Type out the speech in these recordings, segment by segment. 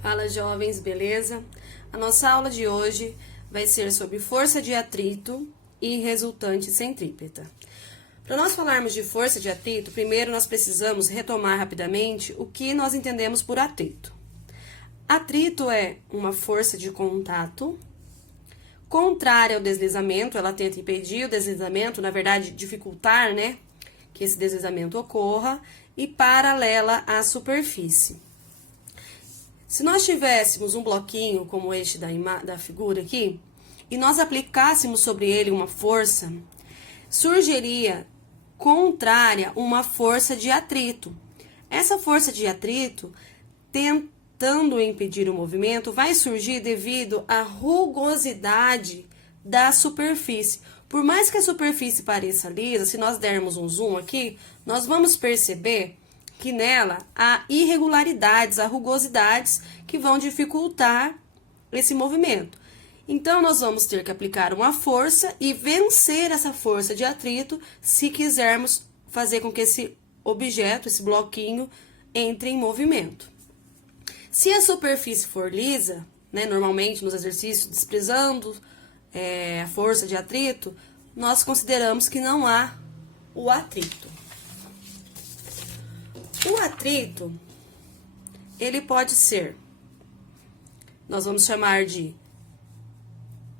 Fala, jovens, beleza? A nossa aula de hoje vai ser sobre força de atrito e resultante centrípeta. Para nós falarmos de força de atrito, primeiro nós precisamos retomar rapidamente o que nós entendemos por atrito. Atrito é uma força de contato contrária ao deslizamento, ela tenta impedir o deslizamento, na verdade, dificultar, que esse deslizamento ocorra, e paralela à superfície. Se nós tivéssemos um bloquinho como este da figura aqui, e nós aplicássemos sobre ele uma força, surgiria contrária uma força de atrito. Essa força de atrito, tentando impedir o movimento, vai surgir devido à rugosidade da superfície. Por mais que a superfície pareça lisa, se nós dermos um zoom aqui, nós vamos perceber que nela há irregularidades, há rugosidades que vão dificultar esse movimento. Então, nós vamos ter que aplicar uma força e vencer essa força de atrito se quisermos fazer com que esse objeto, esse bloquinho, entre em movimento. Se a superfície for lisa, normalmente nos exercícios, desprezando a força de atrito, nós consideramos que não há o atrito. O atrito, ele pode ser, nós vamos chamar de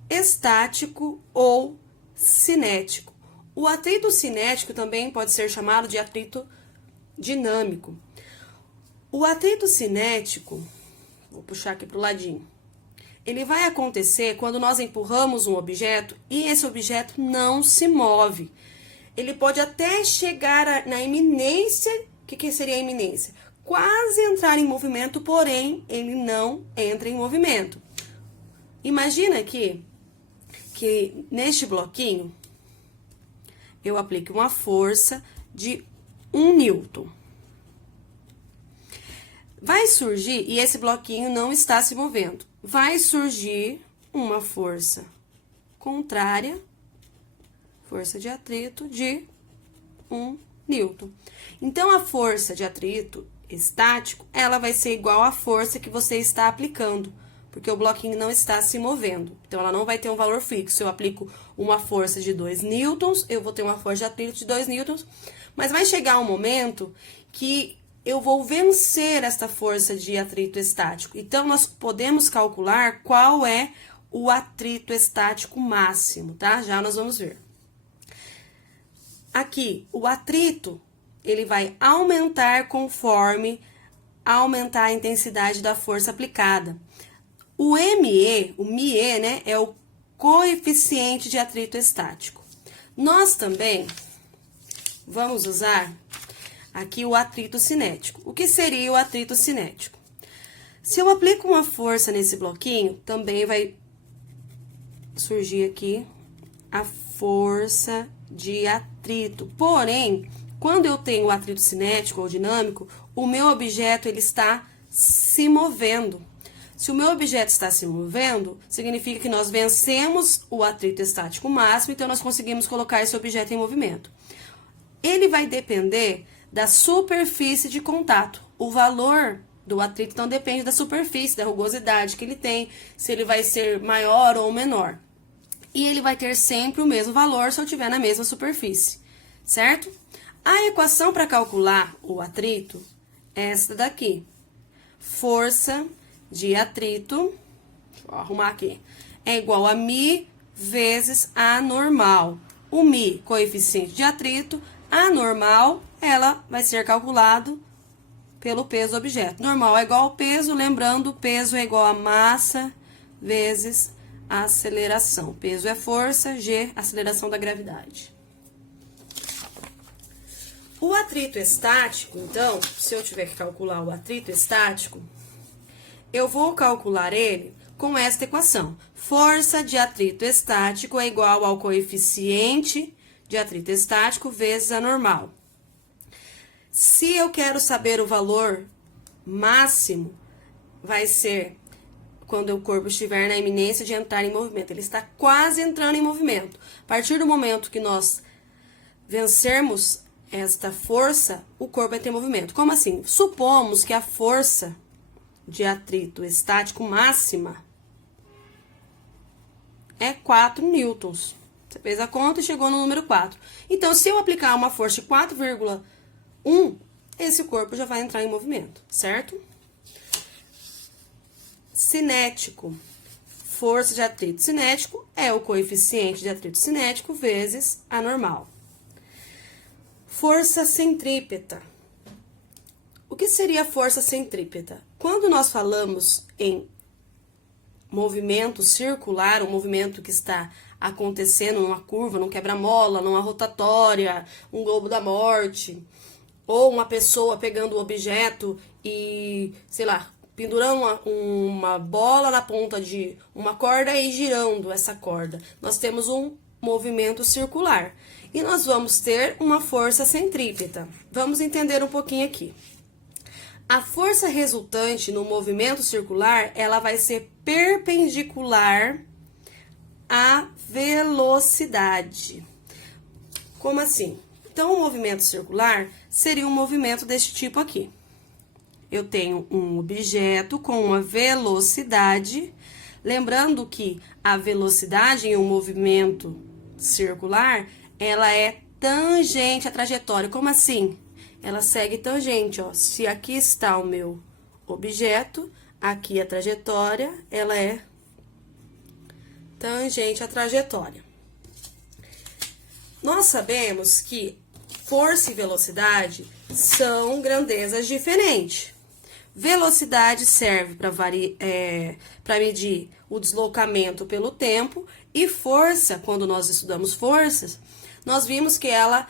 estático ou cinético. O atrito cinético também pode ser chamado de atrito dinâmico. O atrito cinético, vou puxar aqui para o ladinho, ele vai acontecer quando nós empurramos um objeto e esse objeto não se move. Ele pode até chegar na iminência. O que seria a iminência? Quase entrar em movimento, porém, ele não entra em movimento. Imagina aqui que neste bloquinho eu aplique uma força de 1 Newton. Vai surgir, e esse bloquinho não está se movendo, vai surgir uma força contrária, força de atrito de 1 Newton. Então, a força de atrito estático, ela vai ser igual à força que você está aplicando, porque o bloquinho não está se movendo. Então, ela não vai ter um valor fixo. Se eu aplico uma força de 2 newtons, eu vou ter uma força de atrito de 2 newtons, mas vai chegar um momento que eu vou vencer esta força de atrito estático. Então, nós podemos calcular qual é o atrito estático máximo, tá? Já nós vamos ver. Aqui, o atrito, ele vai aumentar conforme aumentar a intensidade da força aplicada. O ME, é o coeficiente de atrito estático. Nós também vamos usar aqui o atrito cinético. O que seria o atrito cinético? Se eu aplico uma força nesse bloquinho, também vai surgir aqui a força de atrito. Porém, quando eu tenho o atrito cinético ou dinâmico, o meu objeto ele está se movendo. Se o meu objeto está se movendo, significa que nós vencemos o atrito estático máximo, então nós conseguimos colocar esse objeto em movimento. Ele vai depender da superfície de contato. O valor do atrito então depende da superfície, da rugosidade que ele tem, se ele vai ser maior ou menor. E ele vai ter sempre o mesmo valor se eu estiver na mesma superfície, certo? A equação para calcular o atrito é esta daqui. Força de atrito, deixa eu arrumar aqui, é igual a μ vezes A normal. O μ, coeficiente de atrito, A normal, ela vai ser calculado pelo peso do objeto. Normal é igual ao peso, lembrando, peso é igual a massa vezes a aceleração. Peso é força, G, aceleração da gravidade. O atrito estático, então, se eu tiver que calcular o atrito estático, eu vou calcular ele com esta equação. Força de atrito estático é igual ao coeficiente de atrito estático vezes a normal. Se eu quero saber o valor máximo, vai ser quando o corpo estiver na iminência de entrar em movimento. Ele está quase entrando em movimento. A partir do momento que nós vencermos esta força, o corpo vai ter movimento. Como assim? Supomos que a força de atrito estático máxima é 4 newtons. Você fez a conta e chegou no número 4. Então, se eu aplicar uma força de 4,1, esse corpo já vai entrar em movimento, certo? Cinético. Força de atrito cinético é o coeficiente de atrito cinético vezes a normal. Força centrípeta. O que seria a força centrípeta? Quando nós falamos em movimento circular, um movimento que está acontecendo numa curva, num quebra-mola, numa rotatória, um globo da morte, ou uma pessoa pegando o objeto e, sei lá, pendurando uma bola na ponta de uma corda e girando essa corda. Nós temos um movimento circular. E nós vamos ter uma força centrípeta. Vamos entender um pouquinho aqui. A força resultante no movimento circular, ela vai ser perpendicular à velocidade. Como assim? Então, o movimento circular seria um movimento deste tipo aqui. Eu tenho um objeto com uma velocidade. Lembrando que a velocidade em um movimento circular, ela é tangente à trajetória. Como assim? Ela segue tangente, ó. Se aqui está o meu objeto, aqui a trajetória, ela é tangente à trajetória. Nós sabemos que força e velocidade são grandezas diferentes. Velocidade serve para medir o deslocamento pelo tempo, e força, quando nós estudamos forças, nós vimos que ela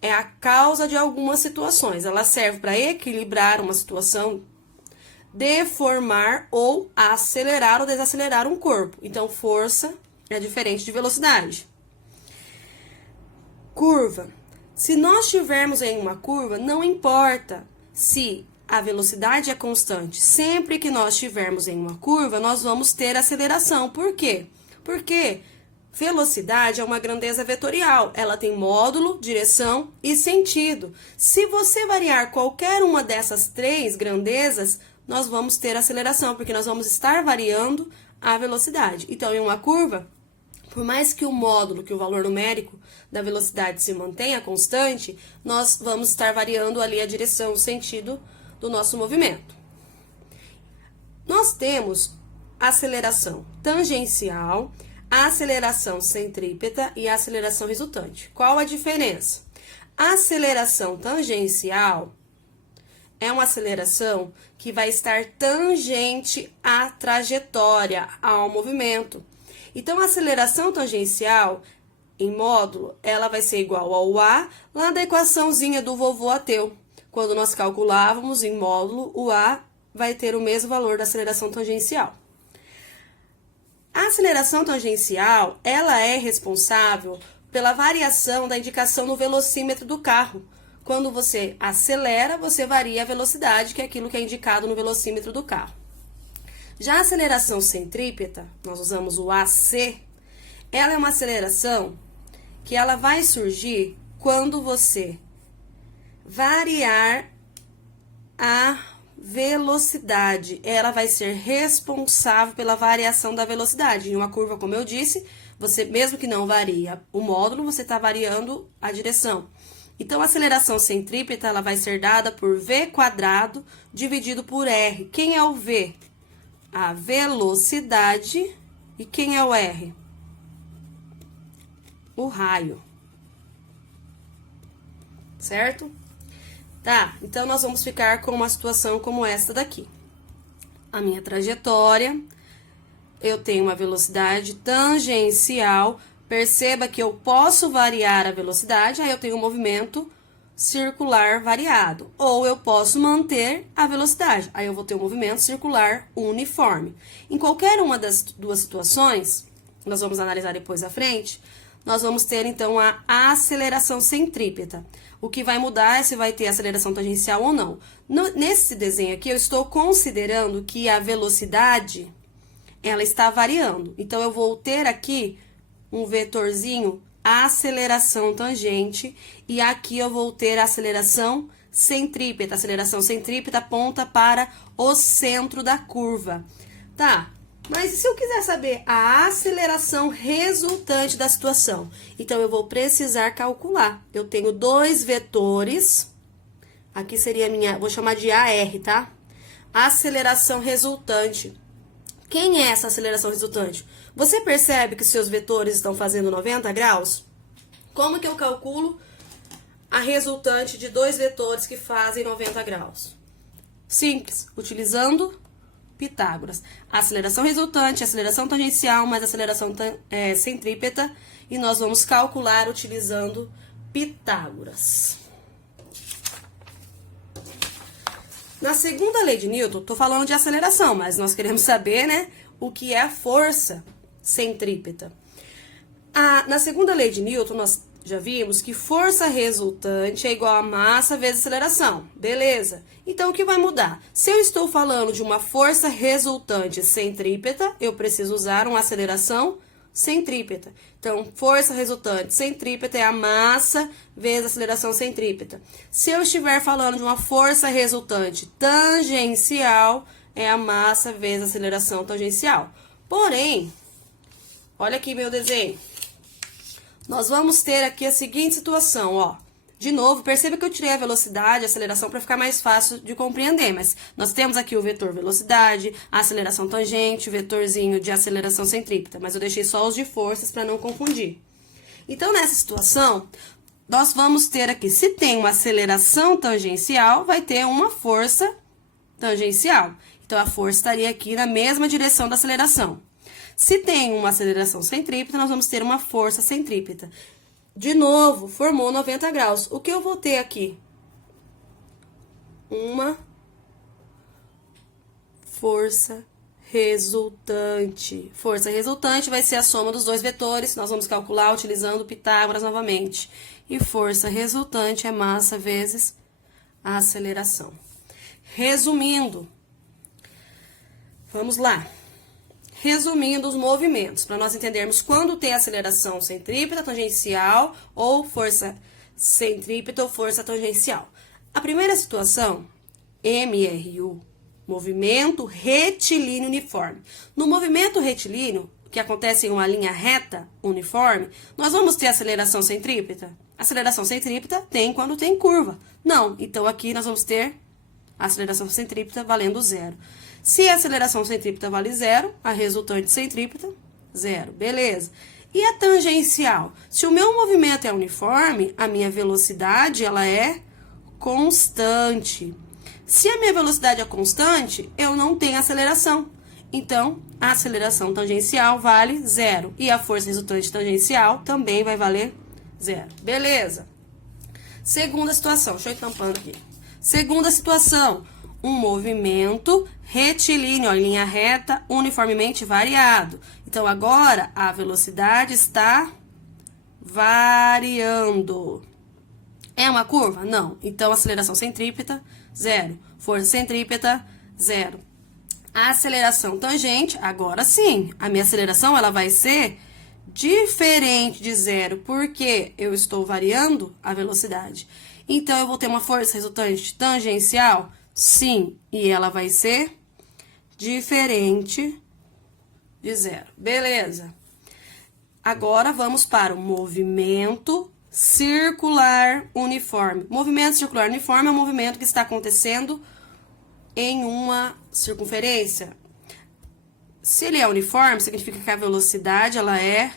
é a causa de algumas situações. Ela serve para equilibrar uma situação, deformar ou acelerar ou desacelerar um corpo. Então, força é diferente de velocidade. Curva. Se nós estivermos em uma curva, não importa se a velocidade é constante. Sempre que nós estivermos em uma curva, nós vamos ter aceleração. Por quê? Porque velocidade é uma grandeza vetorial. Ela tem módulo, direção e sentido. Se você variar qualquer uma dessas três grandezas, nós vamos ter aceleração, porque nós vamos estar variando a velocidade. Então, em uma curva, por mais que o módulo, que o valor numérico da velocidade se mantenha constante, nós vamos estar variando ali a direção, o sentido do nosso movimento. Nós temos aceleração tangencial, a aceleração centrípeta e a aceleração resultante. Qual a diferença? A aceleração tangencial é uma aceleração que vai estar tangente à trajetória, ao movimento. Então, a aceleração tangencial, em módulo, ela vai ser igual ao A, lá da equaçãozinha do vovô ateu. Quando nós calculávamos em módulo, o A vai ter o mesmo valor da aceleração tangencial. A aceleração tangencial, ela é responsável pela variação da indicação no velocímetro do carro. Quando você acelera, você varia a velocidade, que é aquilo que é indicado no velocímetro do carro. Já a aceleração centrípeta, nós usamos o AC, ela é uma aceleração que ela vai surgir quando você variar a velocidade. Ela vai ser responsável pela variação da velocidade. Em uma curva, como eu disse, você, mesmo que não varia o módulo, você está variando a direção. Então, a aceleração centrípeta, ela vai ser dada por V² dividido por R. Quem é o V? A velocidade. E quem é o R? O raio. Certo? Tá, então nós vamos ficar com uma situação como esta daqui. A minha trajetória, eu tenho uma velocidade tangencial. Perceba que eu posso variar a velocidade, aí eu tenho um movimento circular variado. Ou eu posso manter a velocidade, aí eu vou ter um movimento circular uniforme. Em qualquer uma das duas situações, nós vamos analisar depois à frente, nós vamos ter, então, a aceleração centrípeta. O que vai mudar é se vai ter aceleração tangencial ou não. Nesse desenho aqui, eu estou considerando que a velocidade, ela está variando. Então, eu vou ter aqui um vetorzinho, aceleração tangente, e aqui eu vou ter a aceleração centrípeta. Aceleração centrípeta aponta para o centro da curva. Tá, mas e se eu quiser saber a aceleração resultante da situação? Então, eu vou precisar calcular. Eu tenho dois vetores. Aqui seria a minha, vou chamar de AR, tá? Aceleração resultante. Quem é essa aceleração resultante? Você percebe que seus vetores estão fazendo 90 graus? Como que eu calculo a resultante de dois vetores que fazem 90 graus? Simples, utilizando Pitágoras. Aceleração resultante, aceleração tangencial mais aceleração centrípeta. E nós vamos calcular utilizando Pitágoras. Na segunda lei de Newton, tô falando de aceleração, mas nós queremos saber, né, o que é a força centrípeta. Na segunda lei de Newton, nós já vimos que força resultante é igual a massa vezes aceleração. Beleza. Então, o que vai mudar? Se eu estou falando de uma força resultante centrípeta, eu preciso usar uma aceleração centrípeta. Então, força resultante centrípeta é a massa vezes a aceleração centrípeta. Se eu estiver falando de uma força resultante tangencial, é a massa vezes a aceleração tangencial. Porém, olha aqui meu desenho. Nós vamos ter aqui a seguinte situação, ó. De novo, perceba que eu tirei a velocidade, a aceleração, para ficar mais fácil de compreender. Mas nós temos aqui o vetor velocidade, a aceleração tangente, o vetorzinho de aceleração centrípeta. Mas eu deixei só os de forças para não confundir. Então, nessa situação, nós vamos ter aqui, se tem uma aceleração tangencial, vai ter uma força tangencial. Então, a força estaria aqui na mesma direção da aceleração. Se tem uma aceleração centrípeta, nós vamos ter uma força centrípeta. De novo, formou 90 graus. O que eu vou ter aqui? Uma força resultante. Força resultante vai ser a soma dos dois vetores. Nós vamos calcular utilizando Pitágoras novamente. E força resultante é massa vezes a aceleração. Resumindo, vamos lá. Resumindo os movimentos, para nós entendermos quando tem aceleração centrípeta, tangencial, ou força centrípeta ou força tangencial. A primeira situação, MRU, movimento retilíneo uniforme. No movimento retilíneo, que acontece em uma linha reta uniforme, nós vamos ter aceleração centrípeta? Aceleração centrípeta tem quando tem curva. Não, então aqui nós vamos ter a aceleração centrípeta valendo zero. Se a aceleração centrípeta vale zero, a resultante centrípeta, zero. Beleza. E a tangencial? Se o meu movimento é uniforme, a minha velocidade ela é constante. Se a minha velocidade é constante, eu não tenho aceleração. Então, a aceleração tangencial vale zero. E a força resultante tangencial também vai valer zero. Beleza. Segunda situação. Deixa eu ir tampando aqui. Segunda situação. Um movimento retilíneo, em linha reta, uniformemente variado. Então, agora, a velocidade está variando. É uma curva? Não. Então, aceleração centrípeta, zero. Força centrípeta, zero. A aceleração tangente, agora sim. A minha aceleração, ela vai ser diferente de zero, porque eu estou variando a velocidade. Então, eu vou ter uma força resultante tangencial? Sim, e ela vai ser diferente de zero. Beleza. Agora, vamos para o movimento circular uniforme. Movimento circular uniforme é um movimento que está acontecendo em uma circunferência. Se ele é uniforme, significa que a velocidade ela é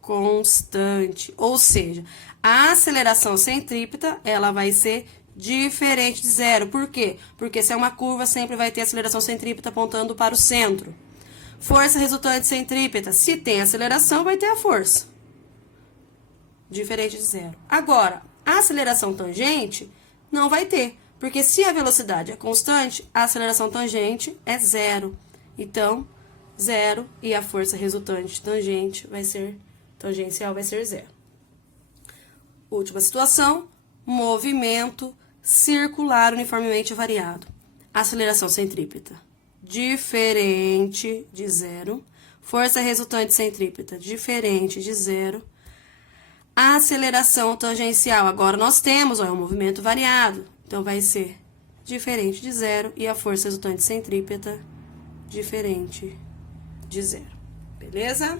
constante. Ou seja, a aceleração centrípeta ela vai ser diferente de zero. Por quê? Porque se é uma curva, sempre vai ter aceleração centrípeta apontando para o centro. Força resultante centrípeta. Se tem aceleração, vai ter a força. Diferente de zero. Agora, a aceleração tangente não vai ter. Porque se a velocidade é constante, a aceleração tangente é zero. Então, zero e a força resultante tangente vai ser, tangencial vai ser zero. Última situação, movimento circular uniformemente variado. Aceleração centrípeta, diferente de zero. Força resultante centrípeta, diferente de zero. A aceleração tangencial, agora nós temos, ó, é um movimento variado, então vai ser diferente de zero e a força resultante centrípeta diferente de zero, beleza?